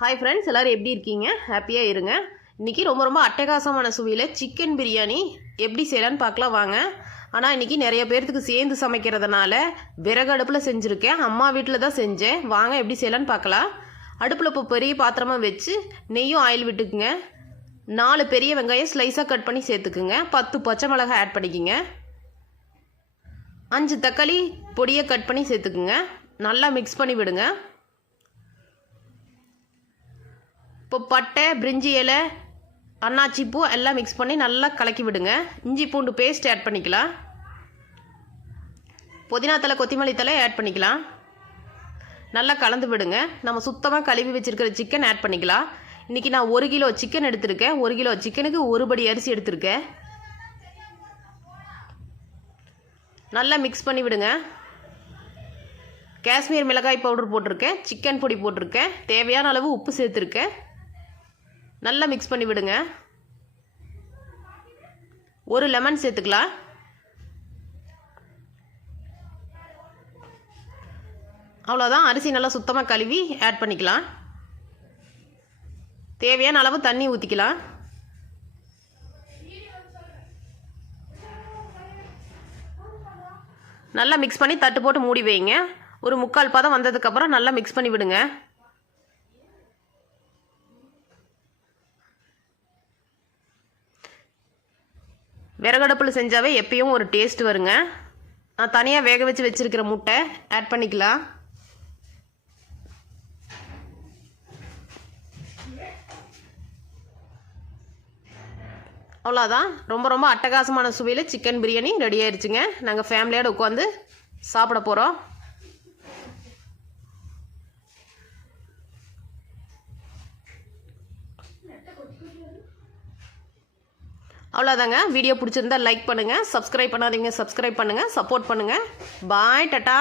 Hi friends, எல்லோரும் எப்படி இருக்கீங்க? ஹாப்பியாக இருங்க. இன்றைக்கி ரொம்ப அட்டகாசமான சுவையில் சிக்கன் பிரியாணி எப்படி செய்யலான்னு பார்க்கலாம் வாங்க. ஆனால் இன்றைக்கி நிறைய பேர்த்துக்கு சேர்ந்து சமைக்கிறதுனால விறகு அடுப்பில் செஞ்சுருக்கேன். அம்மா வீட்டில் தான் செஞ்சேன். வாங்க எப்படி செய்யலான்னு பார்க்கலாம். அடுப்பில் இப்போ பெரிய பாத்திரமாக வச்சு நெய்யும் ஆயில் விட்டுக்குங்க. 4 பெரிய வெங்காயம் ஸ்லைஸாக கட் பண்ணி சேர்த்துக்குங்க. 10 பச்சை மிளகாய் ஆட் பண்ணிக்கோங்க. 5 தக்காளி பொடியை கட் பண்ணி சேர்த்துக்குங்க. நல்லா மிக்ஸ் பண்ணி விடுங்க. இப்போ பட்டை, பிரிஞ்சி இலை, அன்னாச்சி பூ எல்லாம் மிக்ஸ் பண்ணி நல்லா கலக்கி விடுங்க. இஞ்சி பூண்டு பேஸ்ட் ஆட் பண்ணிக்கலாம். புதினா தலை, கொத்தமல்லி தலை ஆட் பண்ணிக்கலாம். நல்லா கலந்து விடுங்க. நம்ம சுத்தமாக கழுவி வச்சுருக்கிற சிக்கன் ஆட் பண்ணிக்கலாம். இன்றைக்கி நான் 1 கிலோ சிக்கன் எடுத்திருக்கேன். 1 கிலோ சிக்கனுக்கு 1 படி அரிசி எடுத்திருக்கேன். நல்லா மிக்ஸ் பண்ணி விடுங்க. காஷ்மீர் மிளகாய் பவுடர் போட்டிருக்கேன், சிக்கன் பொடி போட்டிருக்கேன், தேவையான அளவு உப்பு சேர்த்துருக்கேன். நல்லா மிக்ஸ் பண்ணி விடுங்க. 1 லெமன் சேர்த்துக்கலாம். அவ்வளோதான். அரிசி நல்லா சுத்தமாக கழுவி ஆட் பண்ணிக்கலாம். தேவையான அளவு தண்ணி ஊற்றிக்கலாம். நல்லா மிக்ஸ் பண்ணி தட்டு போட்டு மூடி வைங்க. ஒரு 3/4 பதம் வந்ததுக்கப்புறம் நல்லா மிக்ஸ் பண்ணி விடுங்க. விறகடுப்பில் செஞ்சாவே எப்பயும் ஒரு டேஸ்ட் வருங்க. நான் தனியாக வேக வச்சு வச்சுருக்கிற முட்டை ஆட் பண்ணிக்கலாம். அவ்வளோதான். ரொம்ப அட்டகாசமான சுவையில் சிக்கன் பிரியாணி ரெடி ஆயிடுச்சுங்க. நாங்கள் ஃபேமிலியோடு உட்காந்து சாப்பிட போகிறோம். அவ்வளோதாங்க. வீடியோ பிடிச்சிருந்தா லைக் பண்ணுங்கள், சப்ஸ்கிரைப் பண்ணாதீங்க சப்ஸ்கிரைப் பண்ணுங்கள், சப்போர்ட் பண்ணுங்கள். பாய், டாட்டா.